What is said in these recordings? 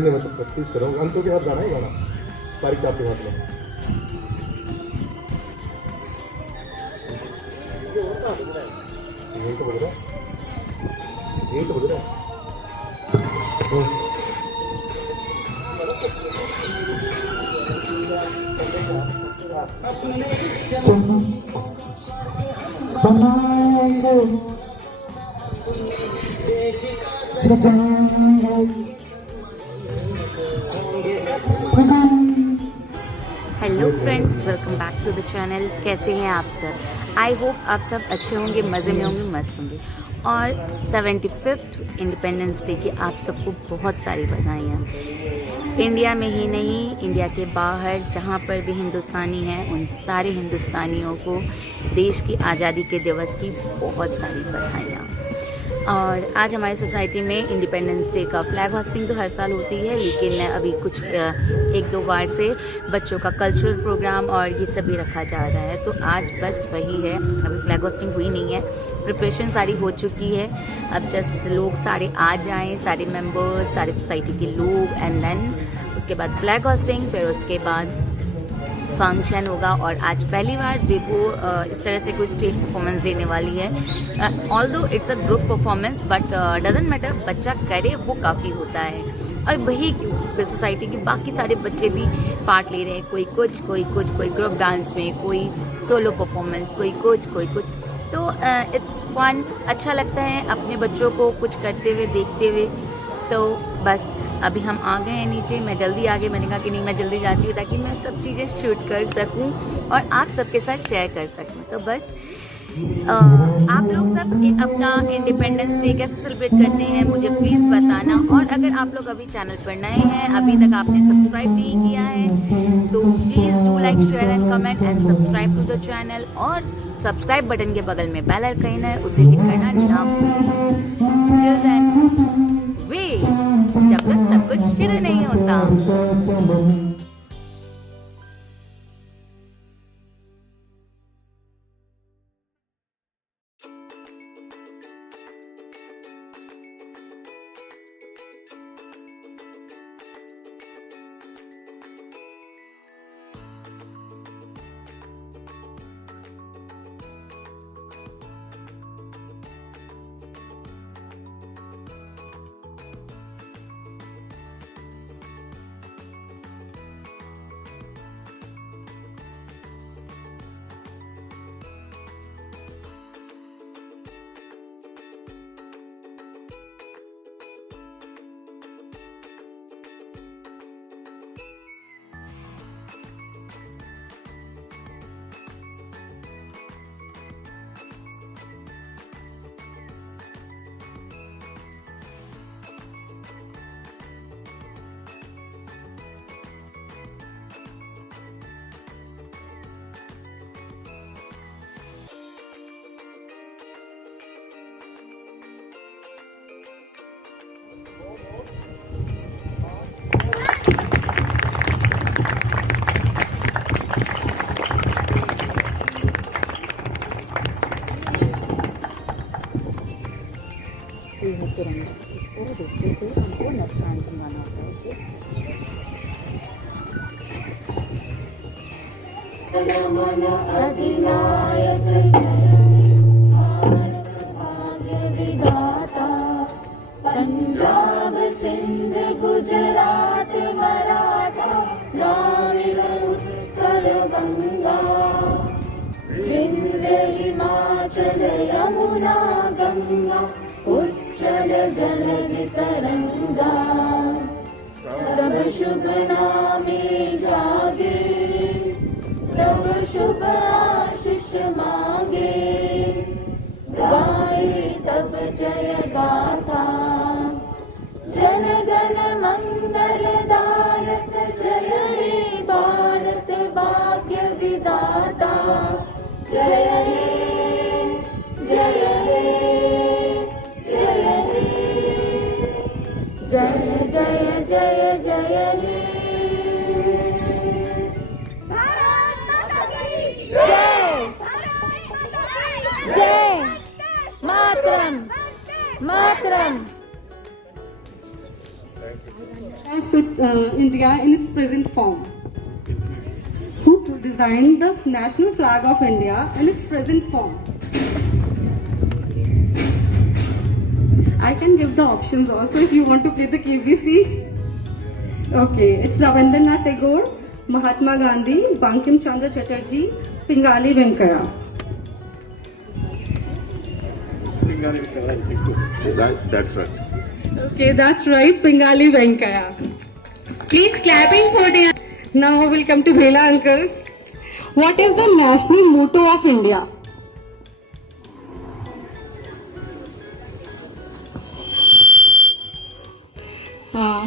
नहीं मैं तो प्रैक्टिस कर रहा हूँ। अंकों के हाथ गाना है गाना, तारीख साहब के हाथ में। यही तो बोल रहा है, यही तो बोल रहा है। बनाएंगे hello friends, welcome back to the channel. कैसे हैं आप सब? आई होप आप सब अच्छे होंगे, मज़े में होंगे, मस्त होंगे। और 75th इंडिपेंडेंस डे की आप सबको बहुत सारी बधाइयाँ। इंडिया में ही नहीं, इंडिया के बाहर जहाँ पर भी हिंदुस्तानी हैं, उन सारे हिंदुस्तानियों को देश की आज़ादी के दिवस की बहुत सारी बधाइयाँ। और आज हमारी सोसाइटी में इंडिपेंडेंस डे का फ्लैग होस्टिंग तो हर साल होती है, लेकिन अभी कुछ एक दो बार से बच्चों का कल्चरल प्रोग्राम और ये सब भी रखा जा रहा है। तो आज बस वही है, अभी फ्लैग होस्टिंग हुई नहीं है, प्रिपरेशन सारी हो चुकी है। अब जस्ट लोग सारे आ जाएं, सारे मेंबर्स, सारे सोसाइटी के लोग, एंड देन उसके बाद फ्लैग होस्टिंग, फिर उसके बाद फंक्शन होगा। और आज पहली बार बेबो इस तरह से कोई स्टेज परफॉर्मेंस देने वाली है। Although it's a group performance, but doesn't matter, बच्चा करे वो काफ़ी होता है। और वही क्यों, सोसाइटी के बाकी सारे बच्चे भी पार्ट ले रहे हैं, कोई कुछ, कोई ग्रुप डांस में, कोई सोलो परफॉर्मेंस, कोई कुछ। तो इट्स फन, अच्छा लगता है अपने बच्चों को कुछ करते हुए, देखते हुए। तो बस अभी हम आ गए हैं नीचे, मैं जल्दी आ गई। मैंने कहा कि नहीं, मैं जल्दी जाती हूँ ताकि मैं सब चीज़ें शूट कर सकूँ और आप सबके साथ शेयर कर सकूँ। तो बस आप लोग सब अपना इंडिपेंडेंस डे कैसे सेलिब्रेट करते हैं मुझे प्लीज़ बताना। और अगर आप लोग अभी चैनल पर नए हैं, अभी तक आपने सब्सक्राइब नहीं किया है, तो please do like, share and comment and subscribe to the channel. और सब्सक्राइब बटन के बगल में बेल आइकन है, उसे हिट करना ना भूलें। टिल देन वेट, जब तक सब कुछ शुरू नहीं होता। देखते थे हमको नुकसान बनाना होता है। पंजाब सिंध गुजरात मराठा द्राविड़ उत्कल गंगा, विंध्य हिमाचल यमुना गंगा, उच्चल जलधि तरंगा। तब शुभ नामे जागे, तब शुभ आशीष मांगे, गाए तब जय गाथा। जन गण मंगल दायक, जय हे भारत भाग्य विधाता। जय हे, जय हे, जय हे, जय जय जय जय हे। भारत माता की जय। India in its present form? Who designed the national flag of India in its present form? I can give the options also if you want to play the KBC. Okay, it's Rabindranath Tagore, Mahatma Gandhi, Bankim Chandra Chatterjee, Pingali Venkaya. That's right. Okay, that's right, Pingali Venkaya. Please clapping for the. Now we'll come to Bhela uncle. What is the national motto of India?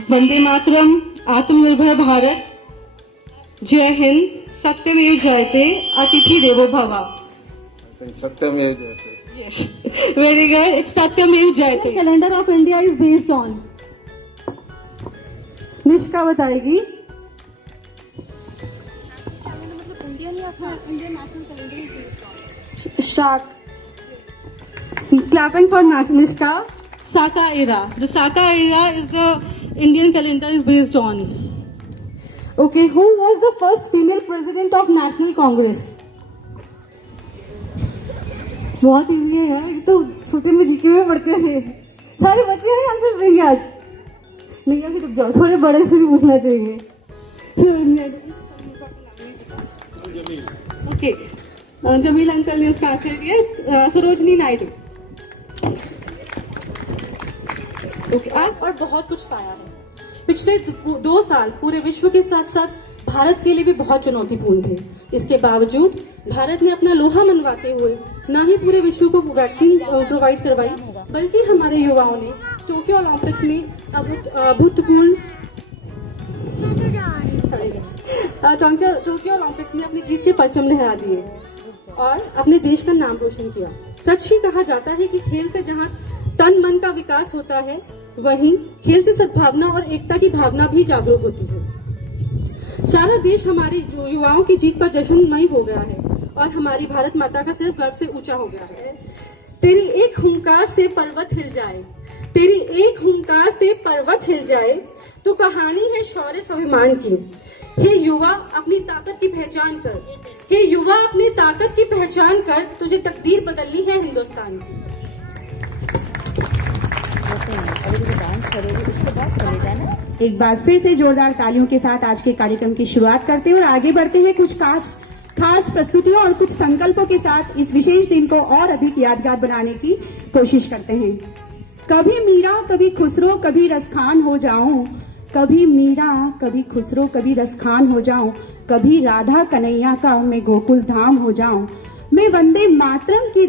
Vande Mataram, आत्मनिर्भर भारत, जय हिंद, सत्यमेव जयते, अतिथि देवो भव. सत्यमेव जयते. Yes, very good. It's Satyameva Jayate. The calendar of India is based on. Nishka बताएगी. Shark. Clapping for Nishka. Saka era. The Saka era is the Indian calendar is based on. Okay, who was the first female president of National Congress? बहुत easy है यार, ये तो छोटे में GK में पढ़ते थे सारे बच्चे हैं आंसर देंगे आज. नहीं अभी रुक जाओ, थोड़े बड़े से भी पूछना चाहिए. ओके, जमील अंकल ने उसका आंसर दिया. सरोजनी नायडू. ओके, आज और बहुत कुछ पाया है. पिछले 2 साल पूरे विश्व के साथ साथ भारत के लिए भी बहुत चुनौतीपूर्ण थे. इसके बावजूद भारत ने अपना लोहा मनवाते हुए न ही पूरे विश्व को वैक्सीन प्रोवाइड करवाई, बल्कि हमारे युवाओं ने टोक्यो ओलंपिक्स में अभूतपूर्व टोक्यो ओलंपिक्स में अपनी जीत के परचम लहरा दिए और अपने देश का नाम रोशन किया. सच ही कहा जाता है कि खेल से जहां तन मन का विकास होता है, वहीं खेल से सद्भावना और एकता की भावना भी जागरूक होती है. सारा देश हमारे जो युवाओं की जीत पर जश्नमय हो गया है और हमारी भारत माता का सिर गर्व से ऊंचा हो गया है. तेरी एक हुंकार से पर्वत हिल जाए, तेरी एक हुंकार से पर्वत हिल जाए, तो कहानी है शौर्य स्वाभिमान की. हे युवा अपनी ताकत की पहचान कर, हे युवा अपनी ताकत की पहचान कर, तुझे तकदीर बदलनी है हिंदुस्तान की. एक बार फिर से जोरदार तालियों के साथ आज के कार्यक्रम की शुरुआत करते हैं और आगे बढ़ते हैं कुछ खास प्रस्तुतियों और कुछ संकल्पों के साथ इस विशेष दिन को और अधिक यादगार बनाने की कोशिश करते हैं. कभी मीरा कभी खुसरो कभी रसखान हो जाऊं, कभी मीरा कभी खुसरो कभी रसखान हो जाऊं, कभी राधा कन्हैया का मैं गोकुल धाम हो जाऊं. मैं वंदे मातरम की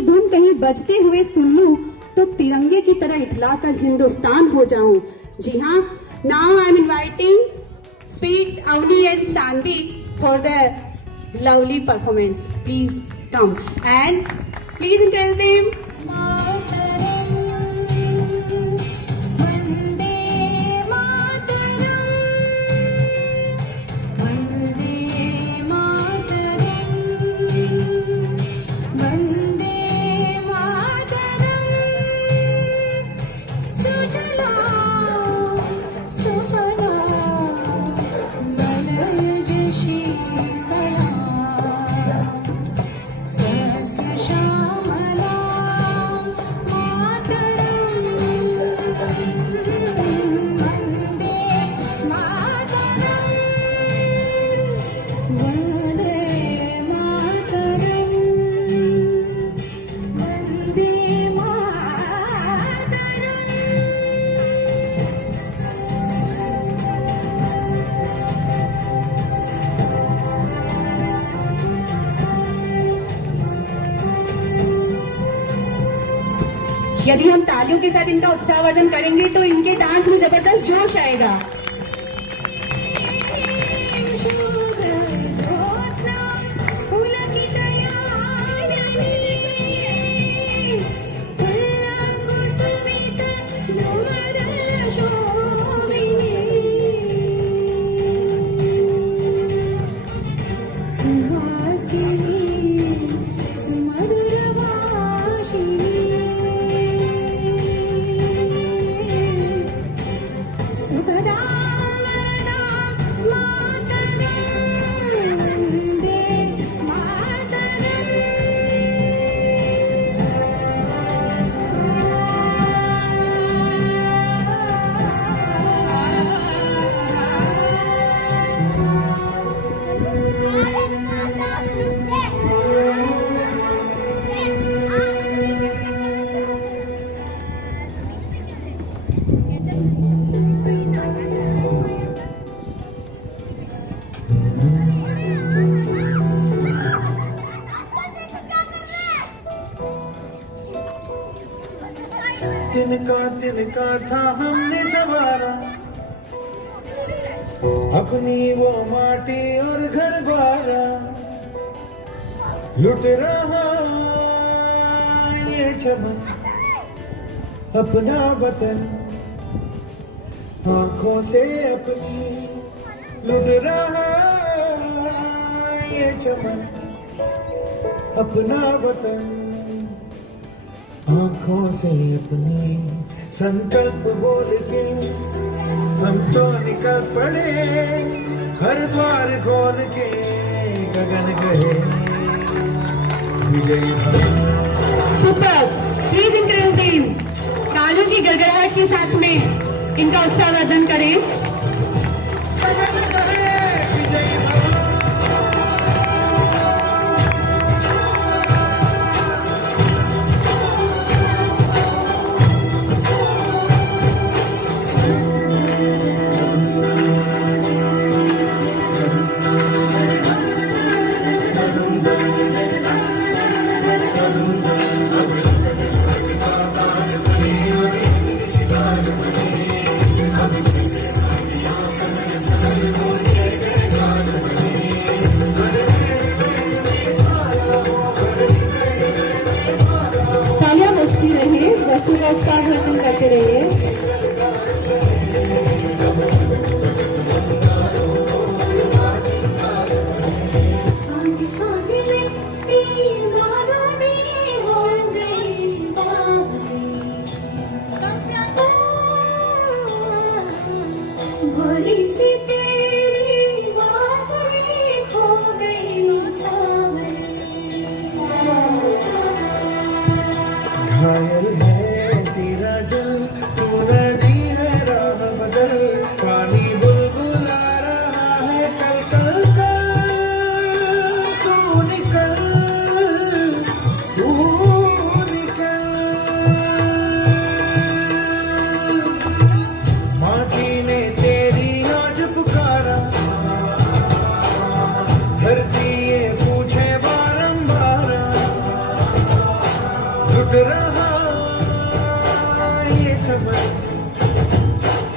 धुन कहीं बजते हुए सुन लूं, तो तिरंगे की तरह इठलाकर हिंदुस्तान हो जाऊं. जी हाँ, now I am inviting Sweet, Auli and Sanvi for the lovely performance. Please come and please encourage them. यदि हम तालियों के साथ इनका उत्साहवर्धन करेंगे तो इनके डांस में जबरदस्त जोश आएगा. तिनका था हमने संवारा, अपनी वो माटी और घर बारा, लुट रहा ये चमन अपना वतन, आंखों से अपनी लुट रहा ये चमन अपना वतन, आंखों से अपनी। संकल्प बोल के हम तो निकल पड़े, हर द्वार खोल के गगन गए विजयी भव। Super, please encourage them. तालियों की गड़गड़ाहट के साथ में इनका उत्साह वर्धन करें। गगन गए विजयी भव। तालियां बजती रहे, बच्चों का उत्साह वर्धन करते रहिए। भोली सी तेरी बांसुरी खो गई सावरे, घायल है तेरा दिल, तू नदी है राह बदल, पानी बुलबुला रहा है कल कल कल, तू निकल तू निकल। माटी ने तेरी आज पुकारा, धरती ये पूछे बारंबार, लुट रहा ये चमन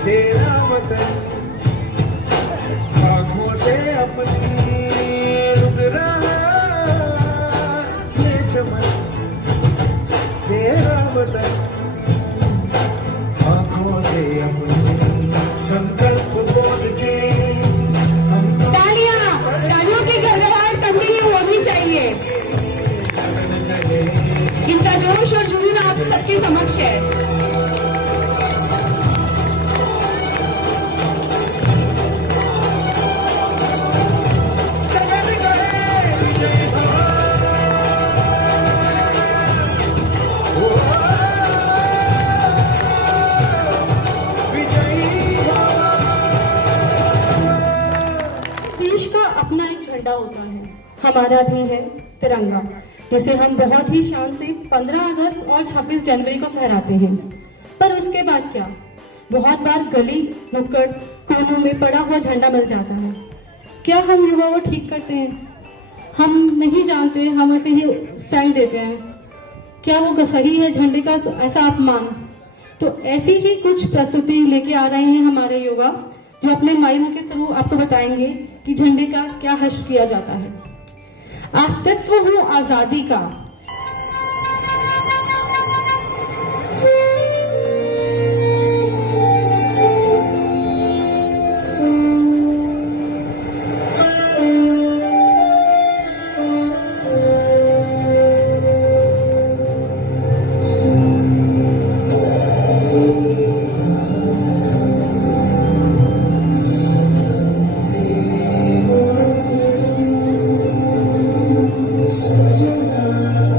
तेरा वतन, आंखों से अपनी लुट रहा ये चमन तेरा वतन, आंखों से अपनी। संकल्प बोल के हम तो तालियों की गड़गड़ाहट कंटिन्यू होनी चाहिए। इनका जोश और जुनून आप सबके समक्ष है। गगन गए विजयी भव। ओ, विजयी भव। देश का अपना एक झंडा होता है, हमारा भी है तिरंगा, जिसे हम बहुत ही शान से 15 अगस्त और 26 जनवरी को फहराते हैं। पर उसके बाद क्या? बहुत बार गली नुक्कड़ कोनों में पड़ा हुआ झंडा मिल जाता है। क्या हम युवा वो ठीक करते हैं? हम नहीं जानते, हम ऐसे ही फेंक देते हैं। क्या वो सही है झंडे का ऐसा अपमान? तो ऐसी ही कुछ प्रस्तुति लेके आ रहे हैं हमारे युवा, जो अपने माइम के थ्रू आपको बताएंगे कि झंडे का क्या हश्र किया जाता है। अस्तित्व हूँ आजादी का, सजना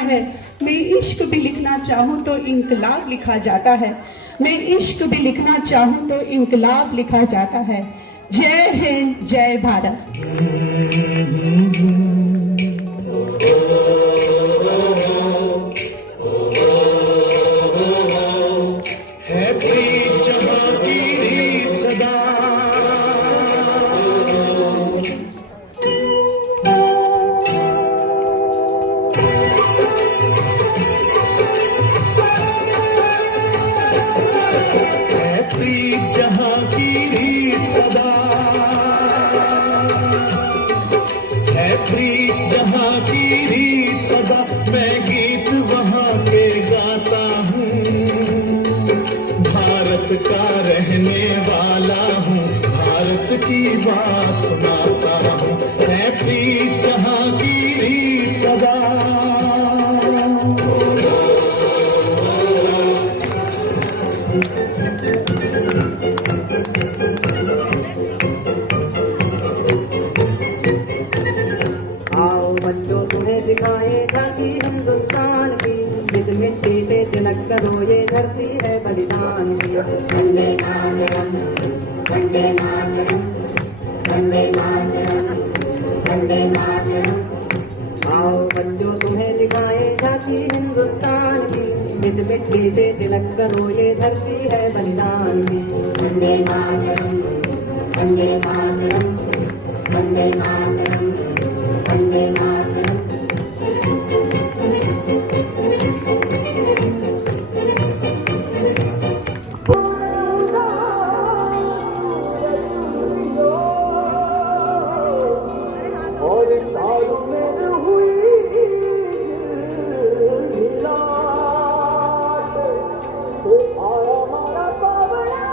है। मैं इश्क भी लिखना चाहूँ तो इनकलाब लिखा जाता है। मैं इश्क भी लिखना चाहूँ तो इनकलाब लिखा जाता है। जय हिंद, जय भारत। जहाँ की रीत सदा मैं गीत वहाँ के गाता हूँ। भारत का रहने वाला हूँ, भारत की बात सुनाता हूँ। है प्रीत जहाँ की रीत सदा। बच्चों तुम्हें दिखाए झांकी हिंदुस्तान की, जिस मिट्टी पे तिलक करो ये धरती है बलिदान की। वंदे मातरम, वंदे मातरम, वंदे मातरम, वंदे मातरम। आओ बच्चों तुम्हें दिखाए झांकी हिंदुस्तान की, जिस मिट्टी पे तिलक करो ये धरती है बलिदान की। वंदे मातरम, वंदे मातरम, वंदे मातरम, वंदे मातरम। और चारों में हुई झिलमिलाहट, तो आया हमारा पावड़ा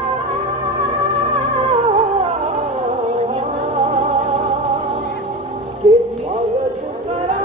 के स्वागत करा।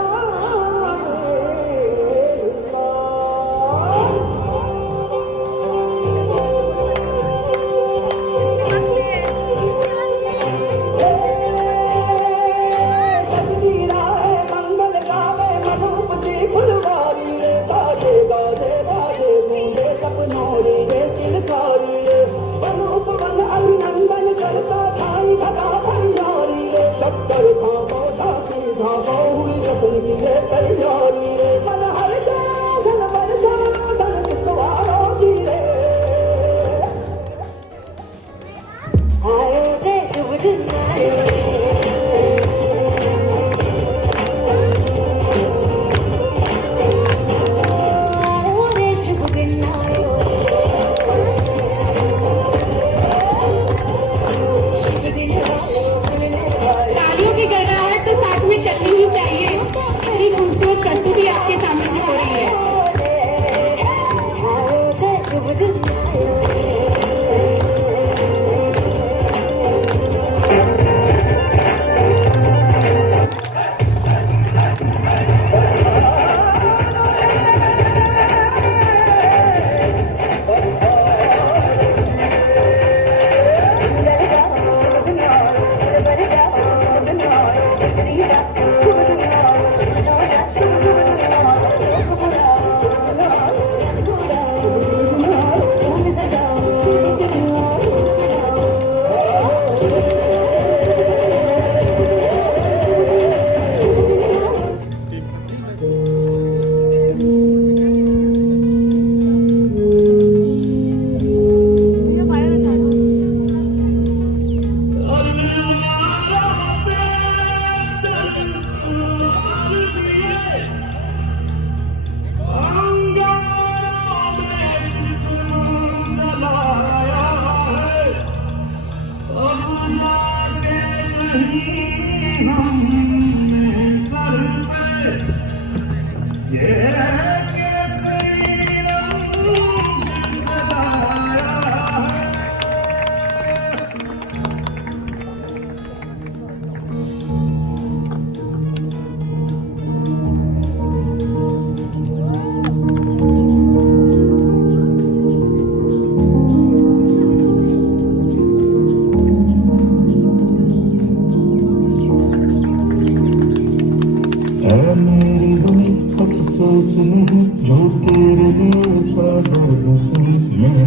मेरी ज़मीं अफ़सोस नहीं जो तेरे लिए सागर बसे मैं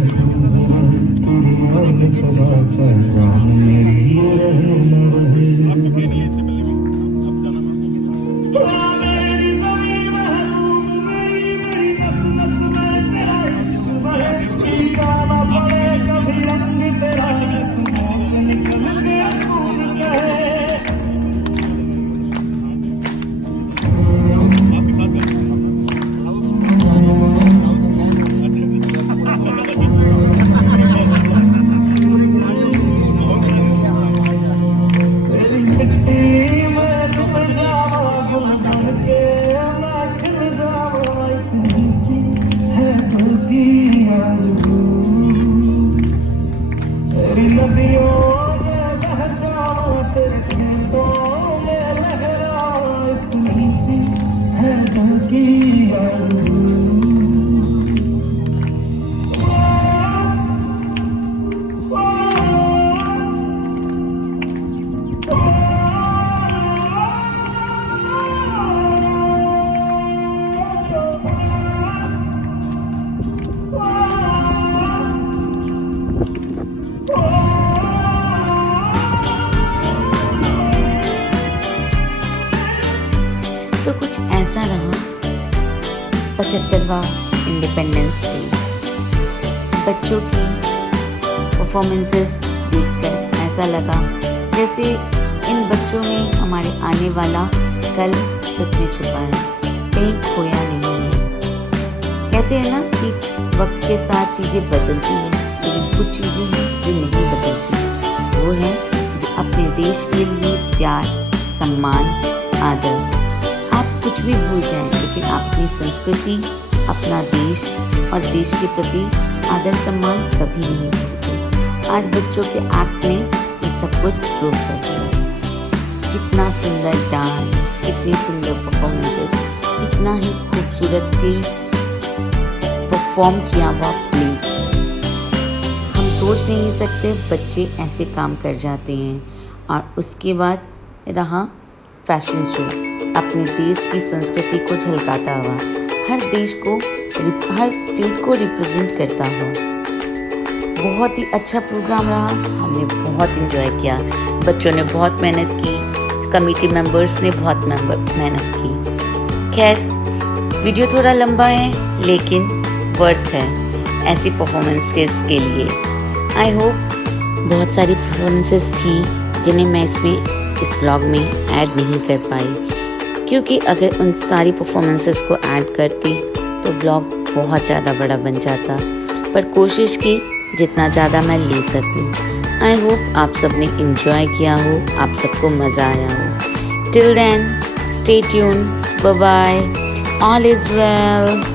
तेरी याद सदा का जान मेरी ये रहे न रहे मेरी ज़मीं महबूब मेरी मेरी नस नस में तेरा इश्क बहे पीना न पड़े कभी रंग तेरा किस्मों से निकल गया खून कहे तो कुछ ऐसा रहा 75वां इंडिपेंडेंस डे। बच्चों की परफॉर्मेंसेस देखकर ऐसा लगा जैसे इन बच्चों में हमारे आने वाला कल सच में छुपा है, कहीं खोया नहीं है। कहते हैं ना कि वक्त के साथ चीज़ें बदलती हैं, लेकिन कुछ चीज़ें हैं जो नहीं बदलती। वो है अपने देश के लिए प्यार, सम्मान, आदर। आप कुछ भी भूल जाएं, लेकिन अपनी संस्कृति, अपना देश और देश के प्रति आदर सम्मान कभी नहीं भूलते। आज बच्चों के एक्ट ने ये सब कुछ प्रूव कर दिया। कितना सुंदर डांस, कितनी सुंदर परफॉर्मेंसेस, कितना ही खूबसूरतली परफॉर्म किया हुआ प्ले। हम सोच नहीं सकते बच्चे ऐसे काम कर जाते हैं। और उसके बाद रहा फैशन शो, अपने देश की संस्कृति को झलकाता हुआ, हर देश को, हर स्टेट को रिप्रेजेंट करता हुआ। बहुत ही अच्छा प्रोग्राम रहा, हमने बहुत एंजॉय किया। बच्चों ने बहुत मेहनत की, कमेटी मेंबर्स ने बहुत मेहनत की। खैर वीडियो थोड़ा लंबा है, लेकिन वर्थ है ऐसी परफॉर्मेंसेस के लिए। आई होप बहुत सारी परफॉर्मेंसेस थी जिन्हें मैं इस व्लॉग में ऐड नहीं कर पाई, क्योंकि अगर उन सारी परफॉर्मेंसेस को ऐड करती तो व्लॉग बहुत ज़्यादा बड़ा बन जाता। पर कोशिश की जितना ज़्यादा मैं ले सकूं। आई होप आप सब ने इंजॉय किया हो, आप सबको मज़ा आया हो। Till then stay tune, bye bye, all is well.